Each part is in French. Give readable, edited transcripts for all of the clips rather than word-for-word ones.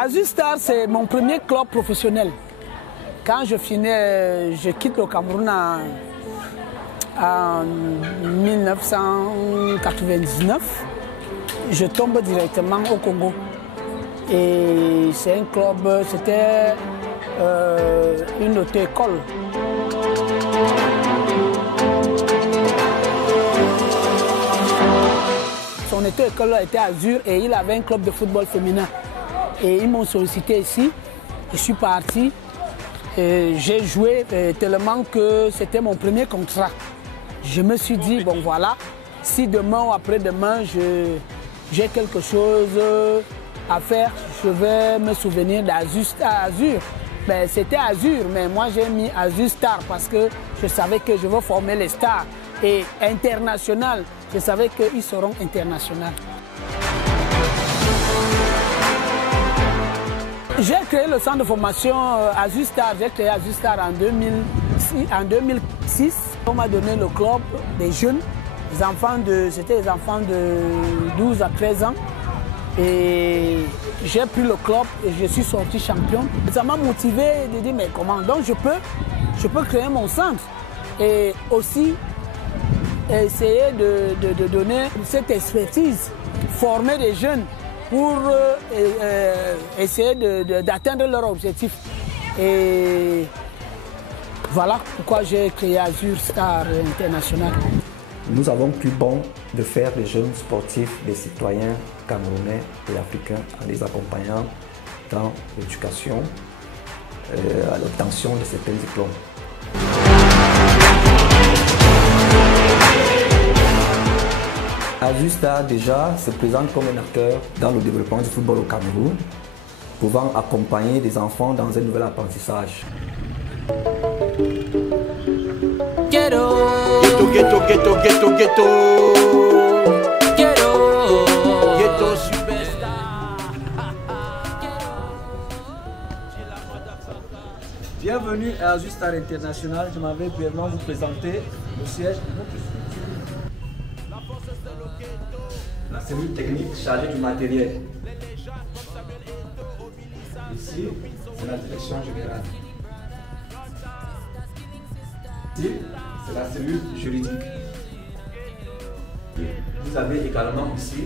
Azur Star, c'est mon premier club professionnel. Quand je quitte le Cameroun en 1999, je tombe directement au Congo. Et c'est un club, c'était une auto-école. Son auto-école était Azur et il avait un club de football féminin. Et ils m'ont sollicité ici, je suis parti. J'ai joué tellement que c'était mon premier contrat. Je me suis dit, bon voilà, si demain ou après-demain j'ai quelque chose à faire, je vais me souvenir d'Azur Star. Ben, c'était Azur, mais moi j'ai mis Azur Star parce que je savais que je veux former les stars. Et international, je savais qu'ils seront internationaux. J'ai créé le centre de formation Azur Star. J'ai créé Azur Star en 2006. On m'a donné le club des jeunes, c'était des enfants de 12 à 13 ans. Et j'ai pris le club et je suis sorti champion. Ça m'a motivé de dire mais comment? Donc je peux créer mon centre et aussi essayer de donner cette expertise, former des jeunes pour essayer d'atteindre leur objectif. Et voilà pourquoi j'ai créé Azur Star International. Nous avons cru bon de faire des jeunes sportifs, des citoyens camerounais et africains en les accompagnant dans l'éducation, à l'obtention de certains diplômes. Azur Star déjà se présente comme un acteur dans le développement du football au Cameroun, pouvant accompagner des enfants dans un nouvel apprentissage. Ghetto, ghetto, ghetto, ghetto, ghetto. Ghetto. Ghetto superstar. Bienvenue à Azur Star International. Je m'avais brièvement vous présenter le siège de notre structure. La cellule technique chargée du matériel. Ici, c'est la direction générale. Ici, c'est la cellule juridique. Vous avez également ici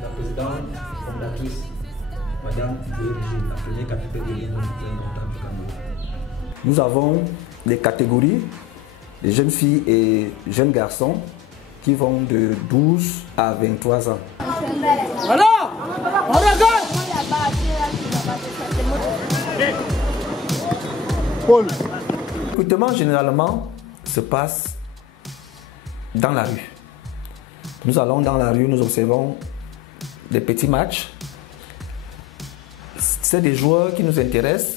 la présidente fondatrice, Madame Dérégine, la première capitaine de l'Union comptable du Cameroun. Nous avons des catégories, des jeunes filles et jeunes garçons qui vont de 12 à 23 ans. Alors, on regarde. Le recrutement généralement se passe dans la rue. Nous allons dans la rue, nous observons des petits matchs. C'est des joueurs qui nous intéressent,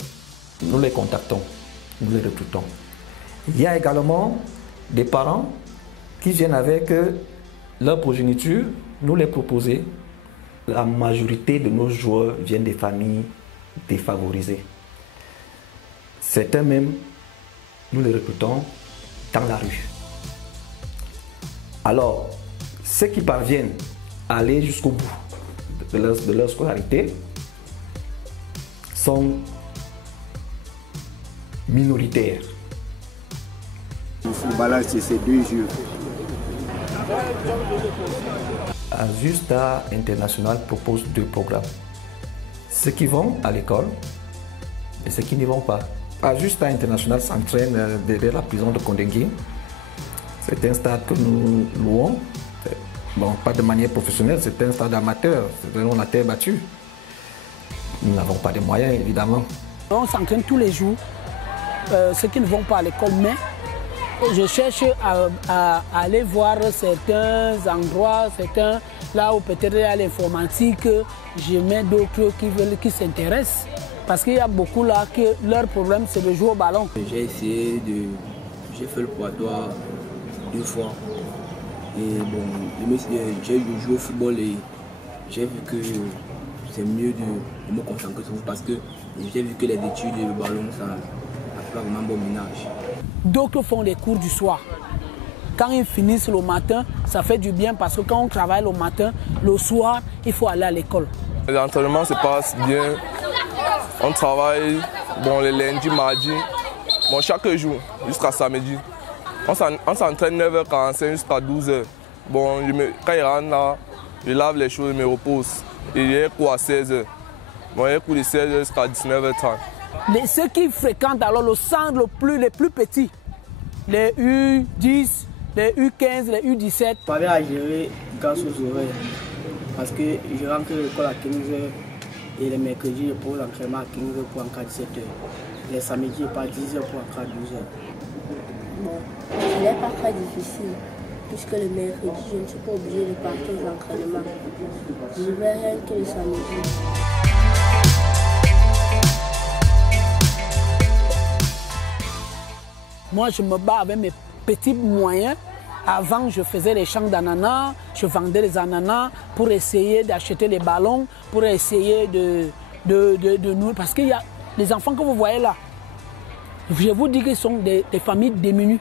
nous les contactons, nous les recrutons. Il y a également des parents qui viennent avec leur progéniture, nous les proposer. La majorité de nos joueurs viennent des familles défavorisées. Certains même, nous les recrutons dans la rue. Alors, ceux qui parviennent à aller jusqu'au bout de leur scolarité sont minoritaires. Le football, c'est ces 2 jeux. Azur Star International propose 2 programmes. Ceux qui vont à l'école et ceux qui n'y vont pas. Azur Star International s'entraîne derrière la prison de Kondengi. C'est un stade que nous louons. Bon, pas de manière professionnelle, c'est un stade amateur, c'est on a terre battue. Nous n'avons pas de moyens, évidemment. On s'entraîne tous les jours, ceux qui ne vont pas à l'école, mais je cherche à aller voir certains endroits, là où peut-être il y a l'informatique, je mets d'autres qui s'intéressent. Parce qu'il y a beaucoup là que leur problème c'est de jouer au ballon. J'ai fait le poidois 2 fois. Et bon, j'ai joué au football et j'ai vu que c'est mieux de me concentrer sur vous parce que j'ai vu que les études et le ballon, ça n'a pas vraiment bon ménage. D'autres font des cours du soir. Quand ils finissent le matin, ça fait du bien parce que quand on travaille le matin, le soir, il faut aller à l'école. L'entraînement se passe bien On travaille bon, les lundis, mardis, bon, chaque jour jusqu'à samedi. On s'entraîne 9h45 jusqu'à 12h. Bon, quand il rentre là, je lave les choses, je me repose. Et il y a cours à 16h. Bon, il y a cours de 16h jusqu'à 19h30. Ceux qui fréquentent alors le centre les plus petits, les U10, les U15, les U17. Je parviens à gérer grâce aux horaires. Parce que je rentre à l'école à 15h et les mercredis, je pose l'entraînement à 15h pour encore 17h. Les samedis, je pars à 10h pour encore 12h. Bon, ce n'est pas très difficile, puisque le mercredi, je ne suis pas obligé de partir aux entraînements. Je vais rien que le samedi. Moi, je me bats avec mes petits moyens. Avant, je faisais les champs d'ananas, je vendais les ananas pour essayer d'acheter les ballons, pour essayer de nous... Parce qu'il y a les enfants que vous voyez là, je vous dis qu'ils sont des familles démunies.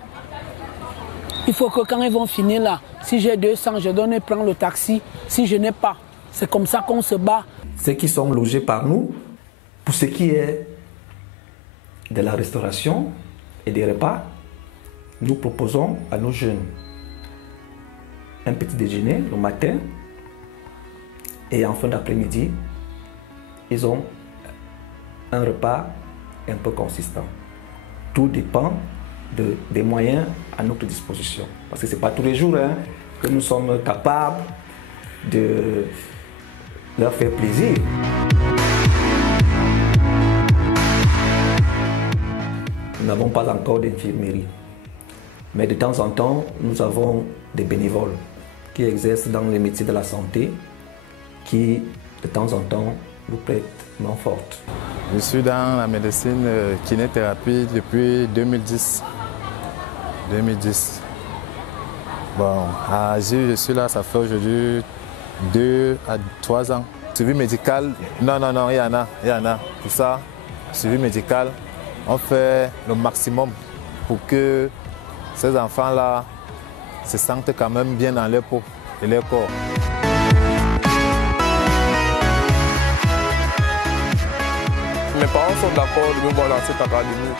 Il faut que quand ils vont finir là, si j'ai 200, je donne et prends le taxi. Si je n'ai pas, c'est comme ça qu'on se bat. Ceux qui sont logés par nous, pour ce qui est de la restauration et des repas, nous proposons à nos jeunes un petit déjeuner le matin et en fin d'après-midi, ils ont un repas un peu consistant. Tout dépend des moyens à notre disposition. Parce que ce n'est pas tous les jours que nous sommes capables de leur faire plaisir. Nous n'avons pas encore d'infirmerie. Mais de temps en temps, nous avons des bénévoles qui exercent dans les métiers de la santé, qui de temps en temps nous prêtent main forte. Je suis dans la médecine kinéthérapie depuis 2010. Bon, à Azur, je suis là, ça fait aujourd'hui 2 à 3 ans. Suivi médical, non, il y en a. Pour ça, suivi médical, on fait le maximum pour que ces enfants-là se sentent quand même bien dans leur peau et leur corps. Mes parents sont d'accord de me voir dans cette académie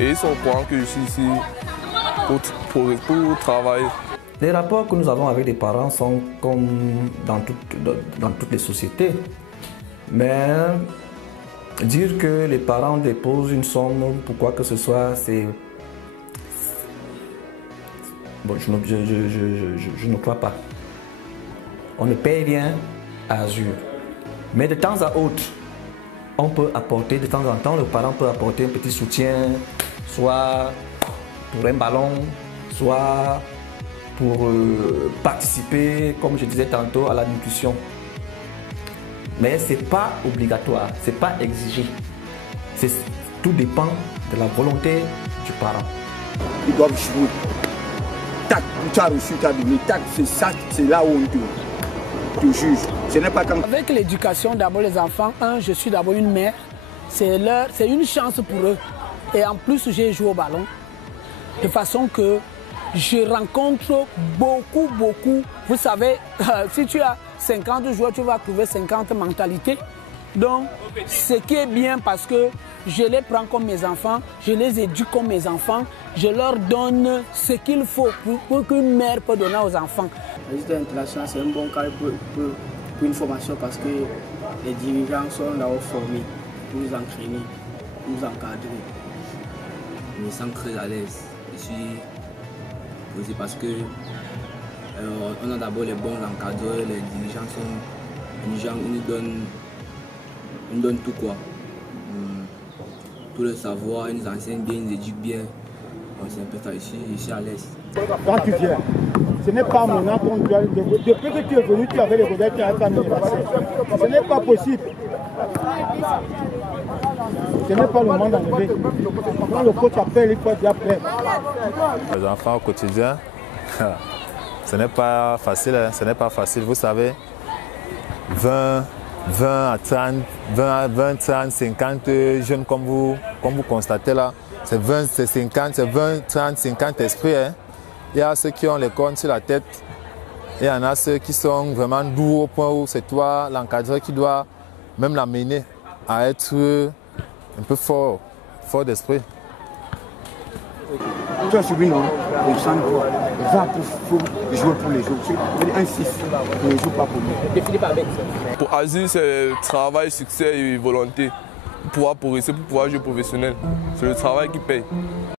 et ils sont au courant que je suis ici pour travailler. Les rapports que nous avons avec les parents sont comme dans toutes les sociétés. Mais dire que les parents déposent une somme pour quoi que ce soit, c'est... Bon, je ne crois pas. On ne paye rien à Azur. Mais de temps à autre, on peut apporter, de temps en temps, le parent peut apporter un petit soutien, soit pour un ballon, soit pour participer, comme je disais tantôt, à la nutrition. Mais ce n'est pas obligatoire, ce n'est pas exigé. Tout dépend de la volonté du parent. Ils doivent jouer. Tac, tu as reçu, tu as donné, tac, c'est là où on te juge. Ce n'est pas quand... Avec l'éducation, d'abord les enfants, je suis d'abord une mère, c'est une chance pour eux. Et en plus, j'ai joué au ballon, de façon que je rencontre beaucoup. Vous savez, si tu as 50 joueurs, tu vas trouver 50 mentalités. Donc, ce qui est bien parce que je les prends comme mes enfants, je les éduque comme mes enfants, je leur donne ce qu'il faut pour qu'une mère peut donner aux enfants. Les études internationales, c'est un bon cadre pour une formation parce que les dirigeants sont là-haut formés pour nous entraîner, pour nous encadrer. Je me sens très à l'aise. Je suis posé parce que on a d'abord les bons encadreurs, les dirigeants ils nous donnent tout quoi. Tout le savoir, ils nous enseignent bien, ils nous éduquent bien. C'est un peu ça ici, je suis à l'aise. Quand tu viens, ce n'est pas maintenant qu'on doit... Depuis que tu es venu, tu avais les modèles qui ont anniversaire. Ce n'est pas possible. Ce n'est pas le moment d'arriver. Quand le coach appelle, il faut être prêt. Les enfants au quotidien, ce n'est pas facile, ce n'est pas facile. Vous savez, 20 à 30, 50 jeunes comme vous constatez là. C'est 20, c'est 50, c'est 20, 30, 50 esprits. Il y a ceux qui ont les cornes sur la tête. Et il y en a ceux qui sont vraiment doux au point où c'est toi, l'encadreur, qui doit même l'amener à être un peu fort d'esprit. Toi, Soubi, non, on sent va pour jouer pour les autres. Un 6, on ne joue pas pour nous. Pour Azur, c'est travail, succès et volonté. Pour pouvoir progresser, pour pouvoir jouer professionnel. C'est le travail qui paye.